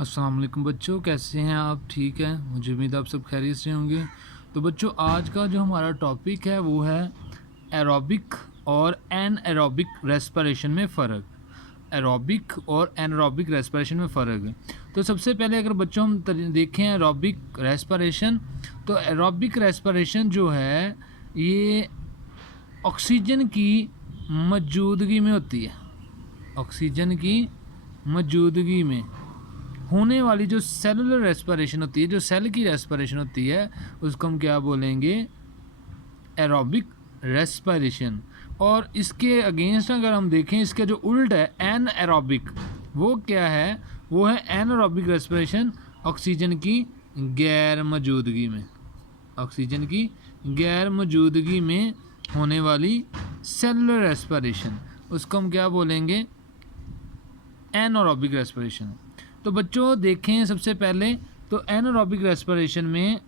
अस्सलाम वालेकुम बच्चों, कैसे हैं आप? ठीक है, मुझे उम्मीद आप सब खैरियत से होंगे। तो बच्चों, आज का जो हमारा टॉपिक है वो है एरोबिक और एनएरोबिक रेस्पिरेशन में फ़र्क। एरोबिक और एनारोबिक रेस्पिरेशन में फ़र्क है। तो सबसे पहले अगर बच्चों हम देखें एरोबिक रेस्पिरेशन, तो एरोबिक रेस्पिरेशन जो है ये ऑक्सीजन की मौजूदगी में होती है। ऑक्सीजन की मौजूदगी में होने वाली जो सेलुलर रेस्पिरेशन होती है, जो सेल की रेस्पिरेशन होती है, उसको हम क्या बोलेंगे? Aerobic respiration. और इसके अगेंस्ट अगर हम देखें, इसका जो उल्ट है एन एरोबिक, वो क्या है? वो है एनारोबिक रेस्पिरेशन, ऑक्सीजन की गैर मौजूदगी में। ऑक्सीजन की गैर मौजूदगी में होने वाली सेलुलर रेस्पिरेशन, उसको हम क्या बोलेंगे? Anaerobic respiration. तो बच्चों देखें, सबसे पहले तो एनारोबिक रेस्पिरेशन में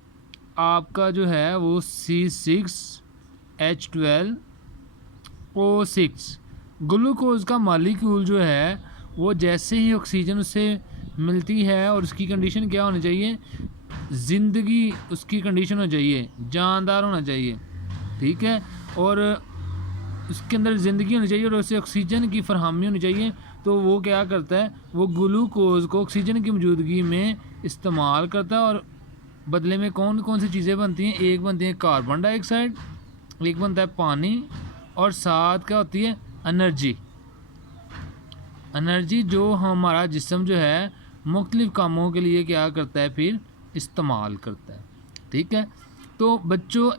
आपका जो है वो C6H12O6 ग्लूकोज का मालिक्यूल जो है वो जैसे ही ऑक्सीजन उससे मिलती है, और उसकी कंडीशन क्या होनी चाहिए? ज़िंदगी उसकी कंडीशन होनी चाहिए, जानदार होना चाहिए, ठीक है। और उसके अंदर ज़िंदगी होनी चाहिए और उसे ऑक्सीजन की फरहमी होनी चाहिए। तो वो क्या करता है? वो ग्लूकोज को ऑक्सीजन की मौजूदगी में इस्तेमाल करता है, और बदले में कौन कौन सी चीज़ें बनती हैं? एक बनती है कार्बन डाइऑक्साइड, एक बनता है पानी, और साथ क्या होती है? एनर्जी। एनर्जी जो हमारा जिस्म जो है मुख्तलिफ़ कामों के लिए क्या करता है? फिर इस्तेमाल करता है, ठीक है। तो बच्चों,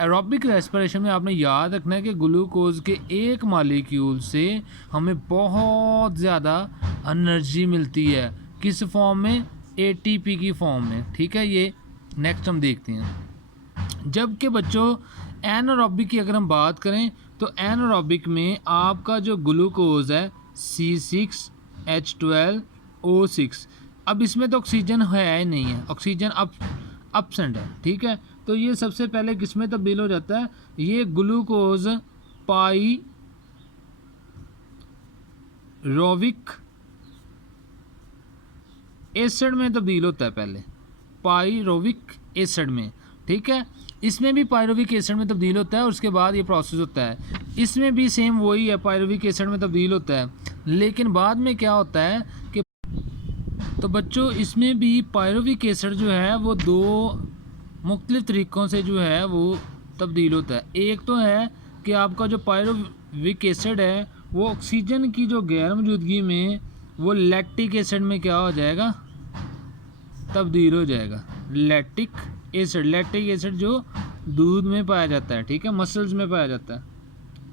एरोबिक रेस्पिरेशन में आपने याद रखना है कि ग्लूकोज के एक मालिक्यूल से हमें बहुत ज़्यादा एनर्जी मिलती है। किस फॉर्म में? एटीपी की फॉर्म में, ठीक है। ये नेक्स्ट हम देखते हैं। जबकि बच्चों एनारोबिक की अगर हम बात करें, तो एनारोबिक में आपका जो ग्लूकोज है C6H12O6, अब इसमें तो ऑक्सीजन है ही नहीं है, ऑक्सीजन अपसेंट है, ठीक है। तो ये सबसे पहले किस में तब्दील हो जाता है? ये ग्लूकोज पाइरोविक एसिड में तब्दील होता है, पहले पाइरोविक एसिड में, ठीक है। इसमें भी पाइरोविक एसिड में तब्दील होता है, और उसके बाद ये प्रोसेस होता है। इसमें भी सेम वही है, पाइरोविक एसिड में तब्दील होता है, लेकिन बाद में क्या होता है कि तो बच्चों इसमें भी पाइरोविक एसिड जो है वो दो मुख्तलिफ़ तरीक़ों से जो है वो तब्दील होता है। एक तो है कि आपका जो पाइरोविक एसिड है वो ऑक्सीजन की जो गैर मौजूदगी में वो लैक्टिक एसिड में क्या हो जाएगा? तब्दील हो जाएगा। लैक्टिक एसिड जो दूध में पाया जाता है, ठीक है, मसल्स में पाया जाता है,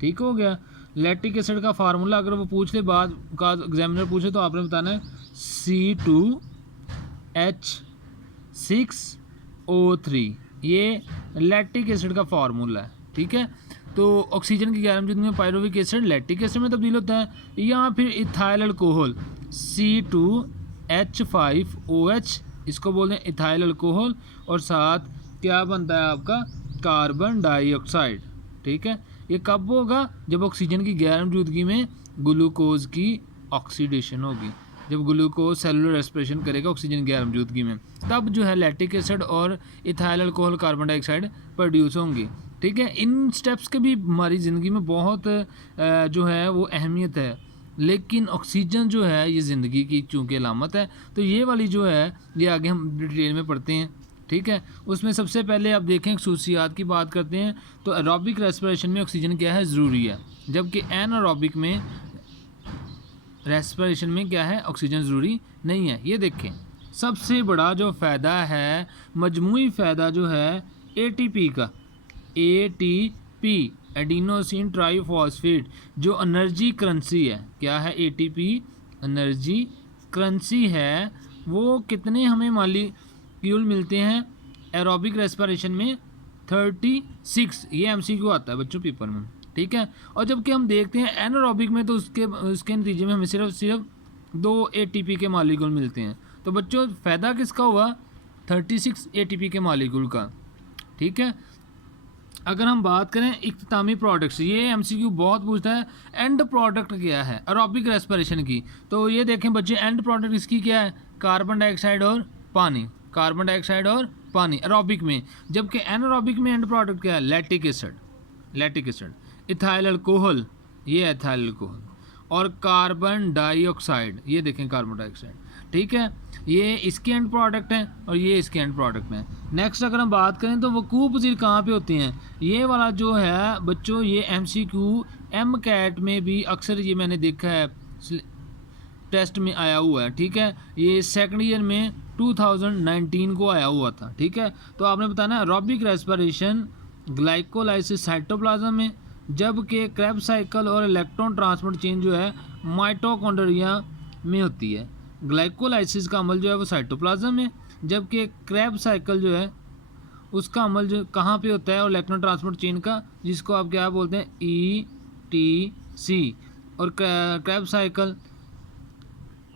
ठीक हो गया। लैक्टिक एसिड का फार्मूला अगर वो पूछ ले, बाद का एग्जामिनर पूछे, तो आपने बताना है C2H6O3, ये लैक्टिक एसिड का फार्मूला है, ठीक है। तो ऑक्सीजन की गैर मौजूदगी में पाइरोविक एसिड लैक्टिक एसिड में तब्दील होता है, या फिर इथाइल अल्कोहल C2H5OH, इसको बोलते हैं इथाइल अल्कोहल, और साथ क्या बनता है आपका? कार्बन डाइऑक्साइड, ठीक है। ये कब होगा? जब ऑक्सीजन की गैर मौजूदगी में ग्लूकोज की ऑक्सीडेशन होगी। जब ग्लूकोज सेलुलर रेस्पिरेशन करेगा ऑक्सीजन की गैर मौजूदगी में, तब जो है लैक्टिक एसिड और ethyl alcohol carbon dioxide produce होंगी, ठीक है। इन स्टेप्स के भी हमारी ज़िंदगी में बहुत जो है वो अहमियत है, लेकिन ऑक्सीजन जो है ये ज़िंदगी की चूँकि अलामत है। तो ये वाली जो है ये आगे हम डिटेल में पढ़ते हैं, ठीक है। उसमें सबसे पहले आप देखें खसूसियात की बात करते हैं, तो एरोबिक रेस्पिरेशन में ऑक्सीजन क्या है? ज़रूरी है, जबकि एनारोबिक में रेस्पिरेशन में क्या है? ऑक्सीजन ज़रूरी नहीं है। ये देखें, सबसे बड़ा जो फ़ायदा है, मजमूई फ़ायदा जो है एटीपी का, एटीपी एडिनोसिन ट्राईफॉस्फेट, जो एनर्जी करेंसी है, क्या है? एटीपी एनर्जी करेंसी है। वो कितने हमें मालिक्यूल मिलते हैं एरोबिक रेस्पिरेशन में? 36। ये एमसीक्यू आता है बच्चों पेपर में, ठीक है। और जबकि हम देखते हैं एनारोबिक में, तो उसके नतीजे में हमें सिर्फ 2 एटीपी के मालिक्यूल मिलते हैं। तो बच्चों फ़ायदा किसका हुआ? 36 एटीपी के मालिक्यूल का, ठीक है। अगर हम बात करें इख्तितामी प्रोडक्ट्स, ये एमसीक्यू बहुत पूछता है, एंड प्रोडक्ट क्या है एरोबिक रेस्पिरेशन की। तो ये देखें बच्चे, एंड प्रोडक्ट इसकी क्या है, कार्बन डाइऑक्साइड और पानी, कार्बन डाइऑक्साइड और पानी एरोबिक में। जबकि एनारोबिक में एंड प्रोडक्ट क्या है, lactic acid, lactic acid, ethyl alcohol, ये इथाइल अल्कोहल, और कार्बन डाइऑक्साइड, ये देखें कार्बन डाइऑक्साइड, ठीक है, ये इसके एंड प्रोडक्ट हैं और ये इसके एंड प्रोडक्ट हैं। नेक्स्ट अगर हम बात करें तो वकूफ़ पजीर कहाँ पे होती हैं, ये वाला जो है बच्चों, ये एमसीक्यू एम कैट में भी अक्सर ये मैंने देखा है टेस्ट में आया हुआ है, ठीक है, ये सेकंड ईयर में 2019 को आया हुआ था, ठीक है। तो आपने बताना एरोबिक रेस्पिरेशन ग्लाइकोलाइसिस साइटोप्लाज्म में, जबकि क्रेब्स साइकिल और इलेक्ट्रॉन ट्रांसपोर्ट चेन जो है माइटोकॉन्ड्रिया में होती है। ग्लाइकोलाइसिस का अमल जो है वो साइटोप्लाज्म में, जबकि क्रेब साइकिल जो है उसका अमल जो कहाँ पे होता है, और इलेक्ट्रॉन ट्रांसपोर्ट चेन का, जिसको आप क्या बोलते हैं, ETC, और क्रेब साइकिल,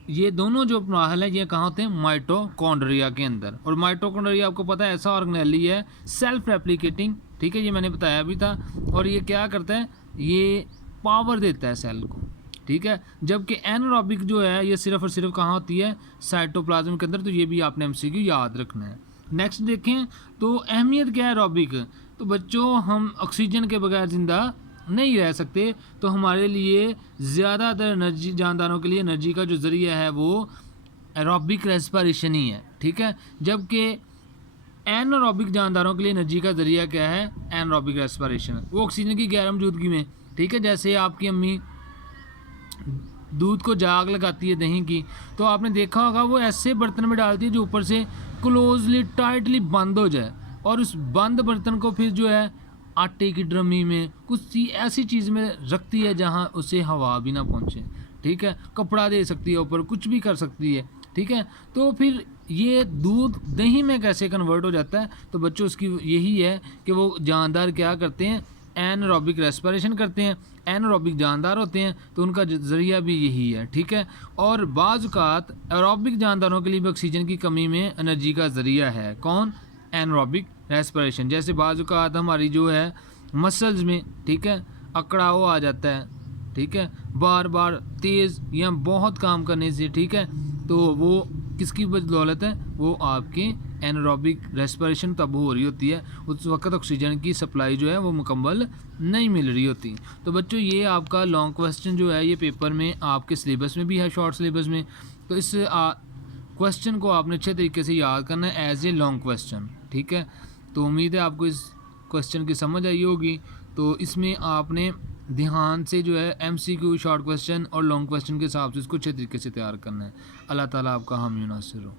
ये दोनों जो मराहल हैं ये कहाँ होते हैं, माइटोकॉन्ड्रिया के अंदर। और माइटोकॉन्ड्रिया आपको पता है ऐसा ऑर्गेनेली है सेल्फ रेप्लिकेटिंग, ठीक है, ये मैंने बताया भी था। और ये क्या करता है, ये पावर देता है सेल को, ठीक है। जबकि एनारोबिक जो है ये सिर्फ और सिर्फ कहाँ होती है, साइटोप्लाज्म के अंदर। तो ये भी आपने एमसीक्यू याद रखना है। नेक्स्ट देखें तो अहमियत क्या है एरोबिक। तो बच्चों, हम ऑक्सीजन के बगैर ज़िंदा नहीं रह सकते, तो हमारे लिए ज़्यादातर एनर्जी, जानदारों के लिए एनर्जी का जो ज़रिया है वो एरोबिक रेस्पिरेशन ही है, ठीक है। जबकि एनारोबिक जानदारों के लिए एनर्जी का ज़रिया क्या है, एनारोबिक रेस्पिरेशन, वो ऑक्सीजन की गैर मौजूदगी में, ठीक है। जैसे आपकी अम्मी दूध को जाग लगाती है दही की, तो आपने देखा होगा वो ऐसे बर्तन में डालती है जो ऊपर से क्लोजली टाइटली बंद हो जाए, और उस बंद बर्तन को फिर जो है आटे की ड्रमी में कुछ ऐसी चीज़ में रखती है जहाँ उसे हवा भी ना पहुँचे, ठीक है। कपड़ा दे सकती है ऊपर, कुछ भी कर सकती है, ठीक है। तो फिर ये दूध दही में कैसे कन्वर्ट हो जाता है, तो बच्चों उसकी यही है कि वो जानदार क्या करते हैं, एनारोबिक रेस्पिरेशन करते हैं। एनारोबिक जानदार होते हैं तो उनका ज़रिया भी यही है, ठीक है। और बाज़ औक़ात एरोबिक जानदारों के लिए भी ऑक्सीजन की कमी में एनर्जी का ज़रिया है, कौन, एनारोबिक रेस्पिरेशन। जैसे बाज़ औक़ात हमारी जो है मसल्स में, ठीक है, अकड़ाव आ जाता है, ठीक है, बार बार तेज़ या बहुत काम करने से, ठीक है, तो वो किसकी बदौलत है, वो आपकी एनारोबिक रेस्पिरेशन तब हो रही होती है, उस वक्त ऑक्सीजन की सप्लाई जो है वो मुकम्मल नहीं मिल रही होती। तो बच्चों, ये आपका लॉन्ग क्वेश्चन जो है ये पेपर में आपके सिलेबस में भी है, शॉर्ट सिलेबस में। तो इस क्वेश्चन को आपने अच्छे तरीके से याद करना है एज ए लॉन्ग क्वेश्चन, ठीक है। तो उम्मीद है आपको इस क्वेश्चन की समझ आई होगी। तो इसमें आपने ध्यान से जो है एमसीक्यू, शॉर्ट क्वेश्चन और लॉन्ग क्वेश्चन के हिसाब से इसको अच्छे तरीके से तैयार करना है। अल्लाह ताला आपका हामी नासिर हो।